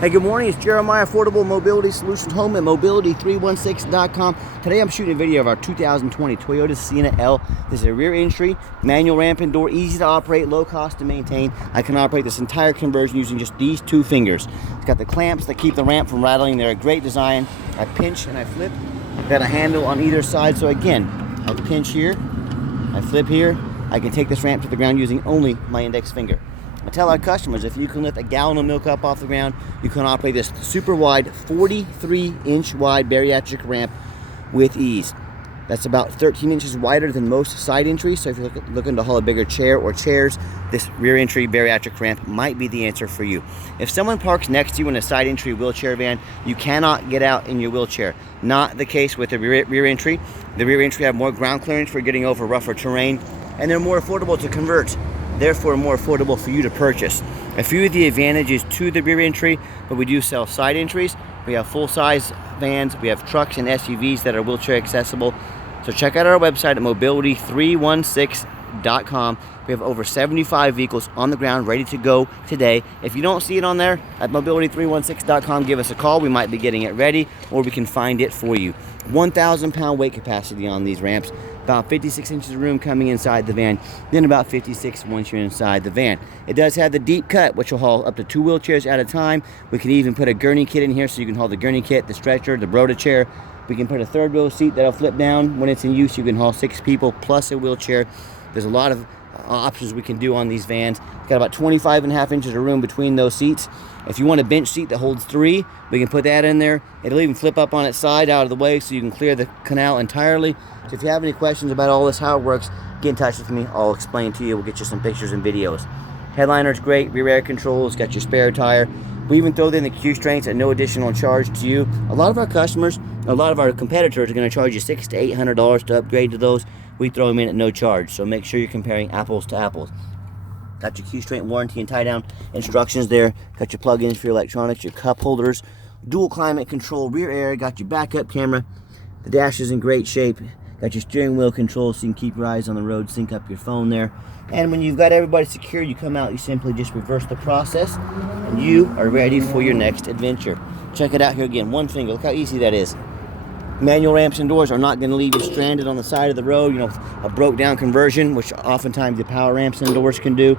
Hey, good morning. It's Jeremiah, Affordable Mobility Solutions, home at mobility316.com. Today I'm shooting a video of our 2020 Toyota Sienna L. This is a rear entry, manual ramp and door, easy to operate, low cost to maintain. I can operate this entire conversion using just these two fingers. It's got the clamps that keep the ramp from rattling. They're a great design. I pinch and I flip. Got a handle on either side. So again, I pinch here, I flip here. I can take this ramp to the ground using only my index finger. I tell our customers, if you can lift a gallon of milk up off the ground, you can operate this super wide, 43-inch wide bariatric ramp with ease. That's about 13 inches wider than most side entries, so if you're looking to haul a bigger chair or chairs, this rear entry bariatric ramp might be the answer for you. If someone parks next to you in a side entry wheelchair van, you cannot get out in your wheelchair. Not the case with the rear entry. The rear entry have more ground clearance for getting over rougher terrain, and they're more affordable to convert. Therefore more affordable for you to purchase. A few of the advantages to the rear entry, but we do sell side entries. We have full-size vans, we have trucks and SUVs that are wheelchair accessible. So check out our website at mobility316.com. We have over 75 vehicles on the ground ready to go today. If you don't see it on there at mobility316.com, give us a call. We might be getting it ready, or we can find it for you. 1,000-pound weight capacity on these ramps. About 56 inches of room coming inside the van, then about 56 once you're inside the van. It does have the deep cut, which will haul up to 2 wheelchairs at a time. We can even put a gurney kit in here, so you can haul the gurney kit, the stretcher, the Broda chair. We can put a third row seat that'll flip down. When it's in use, you can haul 6 people plus a wheelchair. There's a lot of options we can do on these vans. Got about 25.5 inches of room between those seats. If you want a bench seat that holds 3, we can put that in there. It'll even flip up on its side out of the way, so you can clear the canal entirely. So if you have any questions about all this, how it works, get in touch with me. I'll explain to you. We'll get you some pictures and videos. Headliner's great, rear air controls, got your spare tire. We even throw in the Q strains at no additional charge to you. A lot of our customers, a lot of our competitors are going to charge you $600 to $800 to upgrade to those. We throw them in at no charge, so make sure you're comparing apples to apples. Got your Q strain warranty and tie down instructions there. Got your plug-ins for your electronics, your cup holders, dual climate control, rear air, got your backup camera. The dash is in great shape. Got your steering wheel control, so you can keep your eyes on the road, sync up your phone there. And when you've got everybody secure, you come out, you simply just reverse the process, and you are ready for your next adventure. Check it out here again, one finger, look how easy that is. Manual ramps and doors are not going to leave you stranded on the side of the road, you know, a broke down conversion, which oftentimes the power ramps and doors can do.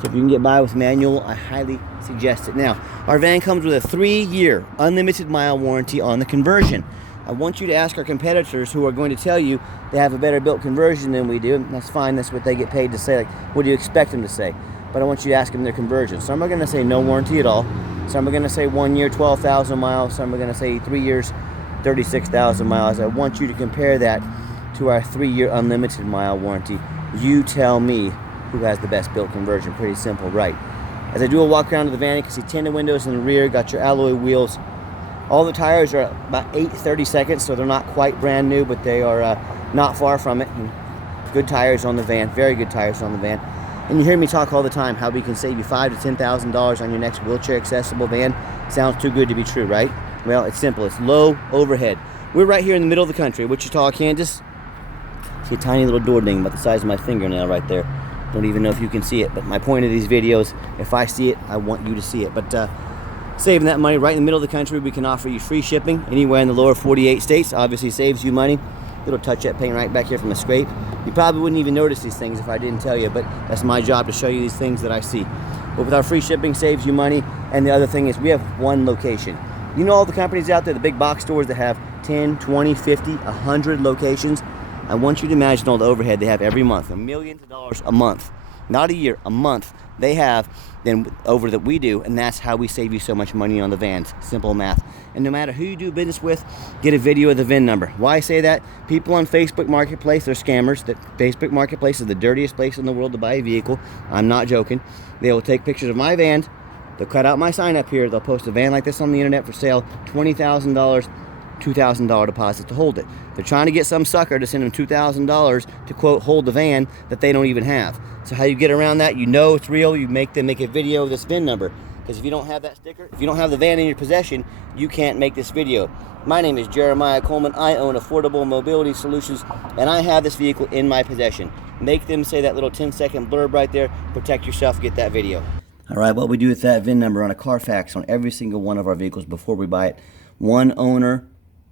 So if you can get by with manual, I highly suggest it. Now, our van comes with a 3-year unlimited mile warranty on the conversion. I want you to ask our competitors, who are going to tell you they have a better built conversion than we do. And that's fine, that's what they get paid to say. Like, what do you expect them to say? But I want you to ask them their conversion. Some are going to say no warranty at all. Some are going to say 1 year, 12,000 miles. Some are going to say 3 years, 36,000 miles. I want you to compare that to our 3-year unlimited mile warranty. You tell me who has the best built conversion. Pretty simple, right? As I do a walk around to the van, you can see tinted windows in the rear. Got your alloy wheels. All the tires are about 8/32, so they're not quite brand new, but they are not far from it. And good tires on the van, very good tires on the van. And you hear me talk all the time how we can save you $5,000 to $10,000 on your next wheelchair accessible van. Sounds too good to be true, right? Well, it's simple. It's low overhead. We're right here in the middle of the country, Wichita, Kansas. See a tiny little door ding about the size of my fingernail right there. Don't even know if you can see it, but my point of these videos, if I see it, I want you to see it. But saving that money right in the middle of the country, we can offer you free shipping anywhere in the lower 48 states. Obviously saves you money. Little touch-up paint right back here from a scrape. You probably wouldn't even notice these things if I didn't tell you, but that's my job to show you these things that I see. But with our free shipping, saves you money. And the other thing is we have one location. You know all the companies out there, the big box stores that have 10, 20, 50, 100 locations? I want you to imagine all the overhead they have every month. $1 million a month. Not a year, a month. They have than over that we do, and that's how we save you so much money on the vans. Simple math. And no matter who you do business with, get a video of the VIN number. Why I say that? People on Facebook Marketplace, they're scammers. That Facebook Marketplace is the dirtiest place in the world to buy a vehicle. I'm not joking. They will take pictures of my van. They'll cut out my sign up here. They'll post a van like this on the internet for sale. $20,000, $2,000 deposit to hold it. They're trying to get some sucker to send them $2,000 to, quote, hold the van that they don't even have. So how you get around that, you know it's real, you make them make a video of this VIN number. Because if you don't have that sticker, if you don't have the van in your possession, you can't make this video. My name is Jeremiah Coleman. I own Affordable Mobility Solutions, and I have this vehicle in my possession. Make them say that little 10-second blurb right there. Protect yourself, get that video. All right, what we do with that VIN number on a Carfax on every single one of our vehicles before we buy it. One owner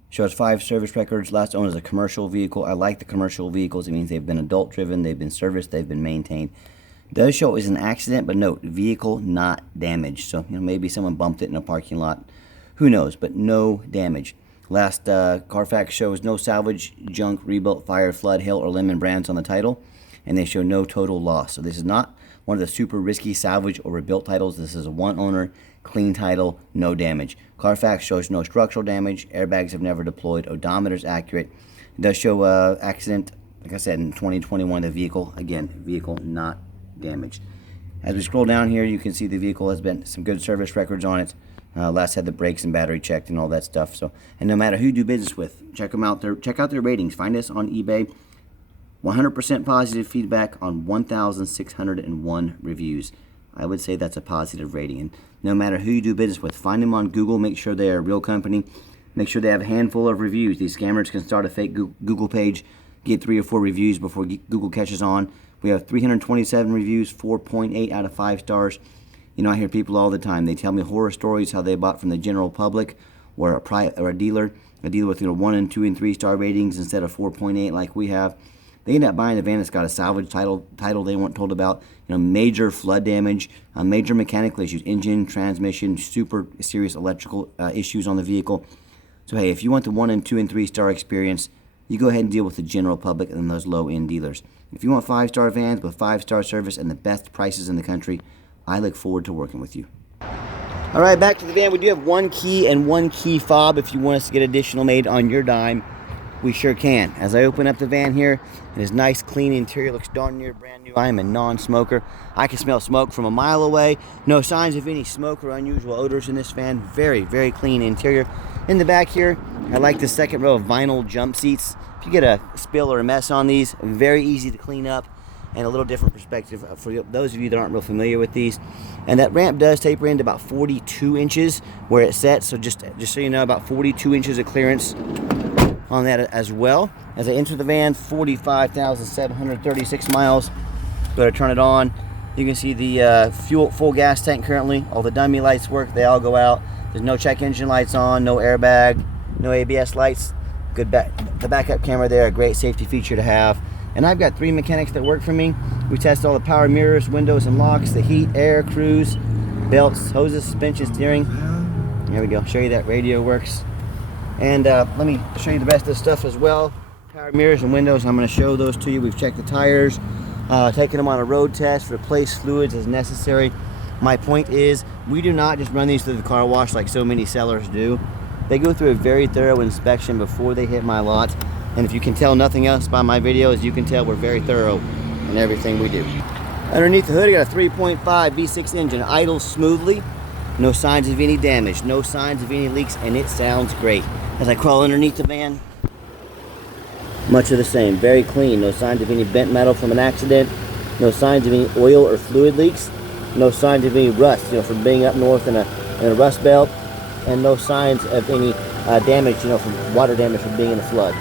shows 5 service records. Last owner is a commercial vehicle. I like the commercial vehicles. It means they've been adult driven, they've been serviced, they've been maintained. It does show it was an accident, but note, vehicle not damaged. So, maybe someone bumped it in a parking lot. Who knows, but no damage. Last Carfax shows no salvage, junk, rebuilt, fire, flood, hail, or lemon brands on the title. And they show no total loss. So this is not one of the super risky salvage or rebuilt titles. This is a one owner, clean title, no damage. Carfax shows no structural damage. Airbags have never deployed. Odometer's accurate. It does show accident, like I said, in 2021. The vehicle, again, vehicle not damaged. As we scroll down here, you can see the vehicle has been some good service records on it. Last had the brakes and battery checked and all that stuff. So, and no matter who you do business with, check them out. Check out their ratings. Find us on eBay. 100% positive feedback on 1,601 reviews. I would say that's a positive rating. And no matter who you do business with, find them on Google. Make sure they're a real company. Make sure they have a handful of reviews. These scammers can start a fake Google page, get 3 or 4 reviews before Google catches on. We have 327 reviews, 4.8 out of 5 stars. I hear people all the time. They tell me horror stories how they bought from the general public or a dealer with 1 and 2 and 3 star ratings instead of 4.8 like we have. They end up buying a van that's got a salvage title they weren't told about, major flood damage, major mechanical issues, engine, transmission, super serious electrical issues on the vehicle. So hey, if you want the 1 and 2 and 3 star experience, you go ahead and deal with the general public and those low-end dealers. If you want 5-star vans with 5-star service and the best prices in the country, I look forward to working with you. All right, back to the van. We do have 1 key and 1 key fob. If you want us to get additional made on your dime, we sure can. As I open up the van here, and his nice clean interior looks darn near brand new. I am a non-smoker. I can smell smoke from a mile away. No signs of any smoke or unusual odors in this van. Very, very clean interior. In the back here, I like the second row of vinyl jump seats. If you get a spill or a mess on these, very easy to clean up and a little different perspective for those of you that aren't real familiar with these. And that ramp does taper into about 42 inches where it's set. So just so you know, about 42 inches of clearance on that as well. As I enter the van, 45,736 miles. Go to turn it on. You can see the full gas tank currently. All the dummy lights work. They all go out. There's no check engine lights on, no airbag, no ABS lights. Good the backup camera there, a great safety feature to have. And I've got 3 mechanics that work for me. We test all the power mirrors, windows and locks, the heat, air, cruise, belts, hoses, suspension, steering. There we go. Show you that radio works. And let me show you the rest of the stuff as well. Power mirrors and windows, I'm going to show those to you. We've checked the tires, taken them on a road test, replaced fluids as necessary. My point is, we do not just run these through the car wash like so many sellers do. They go through a very thorough inspection before they hit my lot. And if you can tell nothing else by my videos, you can tell we're very thorough in everything we do. Underneath the hood, I got a 3.5 V6 engine, idles smoothly. No signs of any damage, no signs of any leaks, and it sounds great. As I crawl underneath the van, much of the same, very clean. No signs of any bent metal from an accident, no signs of any oil or fluid leaks, no signs of any rust, from being up north in a rust belt, and no signs of any damage, from water damage from being in a flood.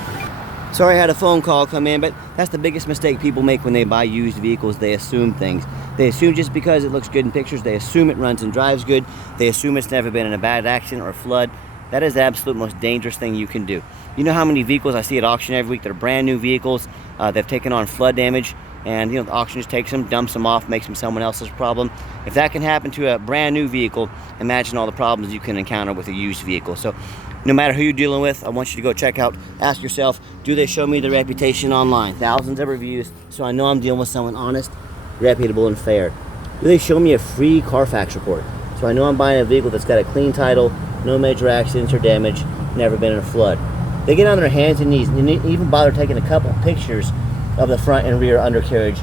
Sorry I had a phone call come in, but that's the biggest mistake people make when they buy used vehicles. They assume things. They assume just because it looks good in pictures, they assume it runs and drives good. They assume it's never been in a bad accident or flood. That is the absolute most dangerous thing you can do. You know how many vehicles I see at auction every week that are brand new vehicles, they've taken on flood damage, and the auction just takes them, dumps them off, makes them someone else's problem. If that can happen to a brand new vehicle, imagine all the problems you can encounter with a used vehicle. So no matter who you're dealing with, I want you to go check out, ask yourself, do they show me the reputation online? Thousands of reviews, so I know I'm dealing with someone honest, reputable, and fair. Do they show me a free Carfax report? So I know I'm buying a vehicle that's got a clean title, no major accidents or damage, never been in a flood. They get on their hands and knees and even bother taking a couple pictures of the front and rear undercarriage,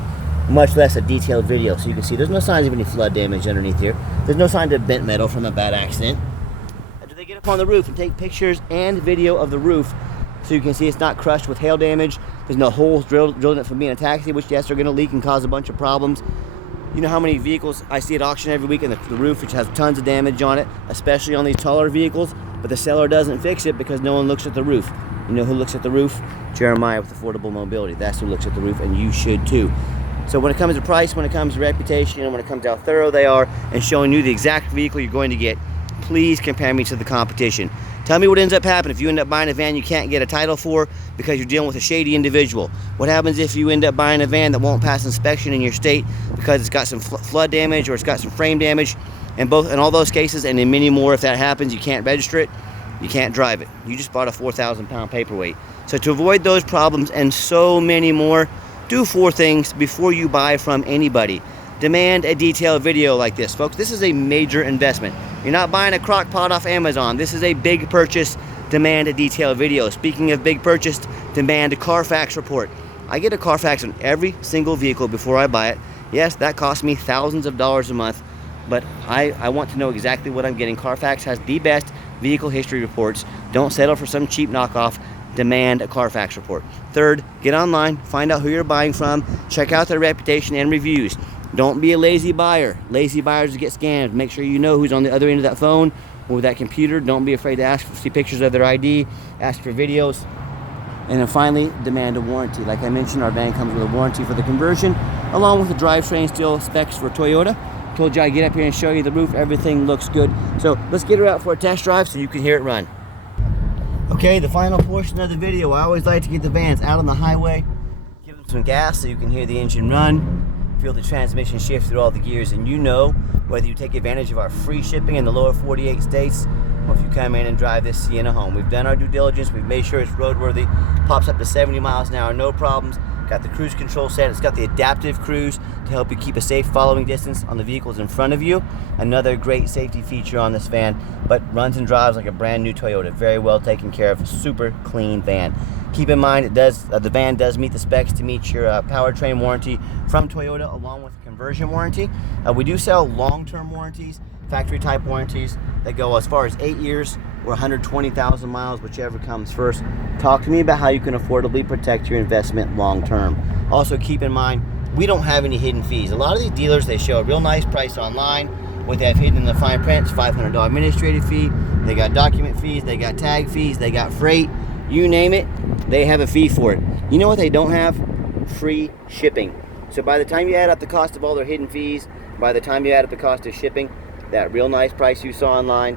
much less a detailed video, so you can see there's no signs of any flood damage underneath here. There's no signs of bent metal from a bad accident. Do they get up on the roof and take pictures and video of the roof so you can see it's not crushed with hail damage? There's no holes drilled in it from being a taxi, which yes, are going to leak and cause a bunch of problems. You know how many vehicles I see at auction every week, and the roof, which has tons of damage on it, especially on these taller vehicles, but the seller doesn't fix it because no one looks at the roof. You know who looks at the roof? Jeremiah with Affordable Mobility. That's who looks at the roof, and you should too. So when it comes to price, when it comes to reputation, and when it comes to how thorough they are and showing you the exact vehicle you're going to get, please compare me to the competition. Tell me what ends up happening if you end up buying a van you can't get a title for because you're dealing with a shady individual. What happens if you end up buying a van that won't pass inspection in your state because it's got some flood damage or it's got some frame damage? In all those cases, and in many more, if that happens, you can't register it, you can't drive it. You just bought a 4,000-pound paperweight. So to avoid those problems and so many more, do 4 things before you buy from anybody. Demand a detailed video like this. Folks, this is a major investment. You're not buying a crock pot off Amazon. This is a big purchase. Demand a detailed video. Speaking of big purchase, demand a Carfax report. I get a Carfax on every single vehicle before I buy it. Yes, that costs me thousands of dollars a month, but I want to know exactly what I'm getting. Carfax has the best vehicle history reports. Don't settle for some cheap knockoff. Demand a Carfax report. Third, get online, find out who you're buying from, check out their reputation and reviews. Don't be a lazy buyer. Lazy buyers get scammed. Make sure you know who's on the other end of that phone or that computer. Don't be afraid to see pictures of their ID, ask for videos. And then finally, demand a warranty. Like I mentioned, our van comes with a warranty for the conversion, along with the drivetrain steel specs for Toyota. Told you I'd get up here and show you the roof. Everything looks good. So let's get her out for a test drive so you can hear it run. Okay, the final portion of the video. I always like to get the vans out on the highway, give them some gas so you can hear the engine run, feel the transmission shift through all the gears, and you know whether you take advantage of our free shipping in the lower 48 states or if you come in and drive this Sienna home. We've done our due diligence. We've made sure it's roadworthy, pops up to 70 miles an hour, no problems. Got the cruise control set. It's got the adaptive cruise to help you keep a safe following distance on the vehicles in front of you. Another great safety feature on this van, but runs and drives like a brand new Toyota. Very well taken care of, super clean van. Keep in mind, the van does meet the specs to meet your powertrain warranty from Toyota, along with a conversion warranty. We do sell long-term warranties, factory type warranties that go as far as 8 years or 120,000 miles, whichever comes first. Talk to me about how you can affordably protect your investment long-term. Also keep in mind, we don't have any hidden fees. A lot of these dealers, they show a real nice price online. What they have hidden in the fine print is $500 administrative fee. They got document fees, they got tag fees, they got freight. You name it, they have a fee for it. You know what they don't have? Free shipping. So by the time you add up the cost of all their hidden fees, by the time you add up the cost of shipping, that real nice price you saw online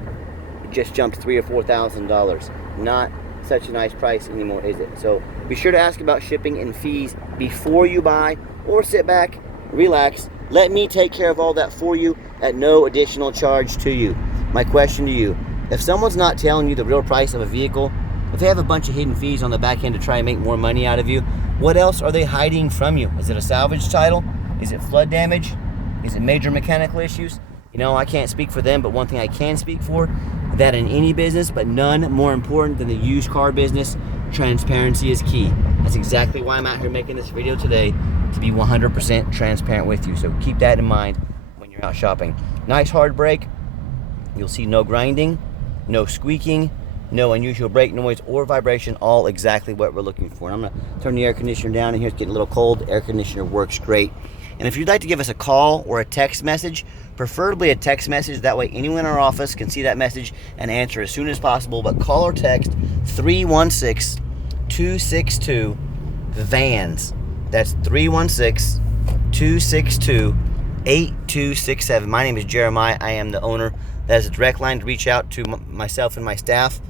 just jumped $3,000 or $4,000. Not such a nice price anymore, is it? So be sure to ask about shipping and fees before you buy, or sit back, relax, let me take care of all that for you at no additional charge to you. My question to you, if someone's not telling you the real price of a vehicle, if they have a bunch of hidden fees on the back end to try and make more money out of you, what else are they hiding from you? Is it a salvage title? Is it flood damage? Is it major mechanical issues? You know, I can't speak for them, but one thing I can speak for, that in any business, but none more important than the used car business, transparency is key. That's exactly why I'm out here making this video today, to be 100% transparent with you. So keep that in mind when you're out shopping. Nice hard brake. You'll see no grinding, no squeaking, no unusual brake noise or vibration, all exactly what we're looking for. And I'm gonna turn the air conditioner down, and here it's getting a little cold. Air conditioner works great. And if you'd like to give us a call or a text message, preferably a text message, that way anyone in our office can see that message and answer as soon as possible. But call or text 316-262-VANS. That's 316-262-8267. My name is Jeremiah. I am the owner. That is a direct line to reach out to myself and my staff.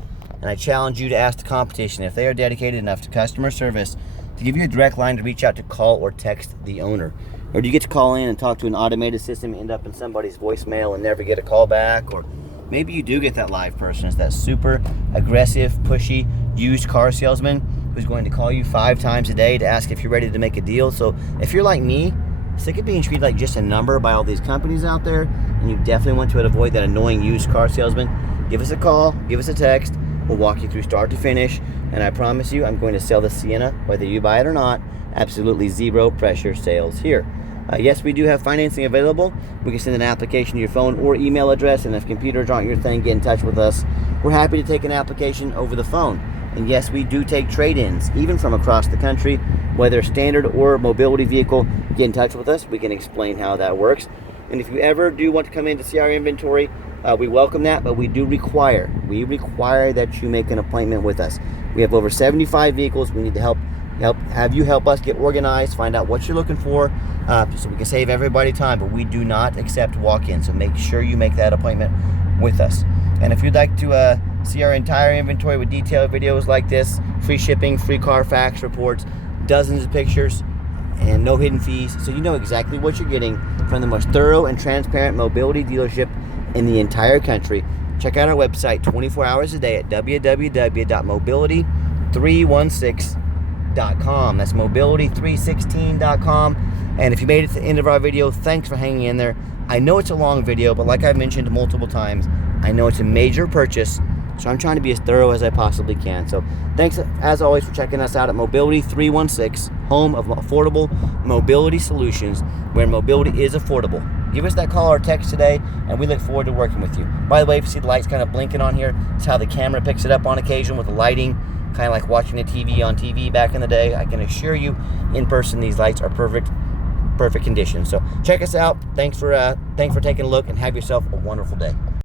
And I challenge you to ask the competition, if they are dedicated enough to customer service, to give you a direct line to reach out to call or text the owner. Or do you get to call in and talk to an automated system, end up in somebody's voicemail and never get a call back? Or maybe you do get that live person. It's that super aggressive, pushy, used car salesman who's going to call you 5 times a day to ask if you're ready to make a deal. So if you're like me, sick of being treated like just a number by all these companies out there, and you definitely want to avoid that annoying used car salesman, give us a call, give us a text. We'll walk you through start to finish, and I promise you I'm going to sell the Sienna whether you buy it or not. Absolutely zero pressure sales here. Yes, we do have financing available. We can send an application to your phone or email address, and if computers aren't your thing, get in touch with us. We're happy to take an application over the phone. And yes, we do take trade-ins, even from across the country, whether standard or mobility vehicle. Get in touch with us. We can explain how that works. And if you ever do want to come in to see our inventory, we welcome that, but we require that you make an appointment with us. We have over 75 vehicles. We need to help have you help us get organized, find out what you're looking for, so we can save everybody time. But we do not accept walk-ins, so make sure you make that appointment with us. And if you'd like to see our entire inventory with detailed videos like this, free shipping, free Carfax reports, dozens of pictures, and no hidden fees, so you know exactly what you're getting from the most thorough and transparent mobility dealership in the entire country, check out our website 24 hours a day at www.mobility316.com. That's mobility316.com. And if you made it to the end of our video, thanks for hanging in there. I know it's a long video, but like I've mentioned multiple times, I know it's a major purchase, so I'm trying to be as thorough as I possibly can. So thanks, as always, for checking us out at Mobility 316, home of affordable mobility solutions, where mobility is affordable. Give us that call or text today, and we look forward to working with you. By the way, if you see the lights kind of blinking on here, it's how the camera picks it up on occasion with the lighting, kind of like watching a TV on TV back in the day. I can assure you, in person, these lights are perfect condition. So check us out. Thanks for taking a look, and have yourself a wonderful day.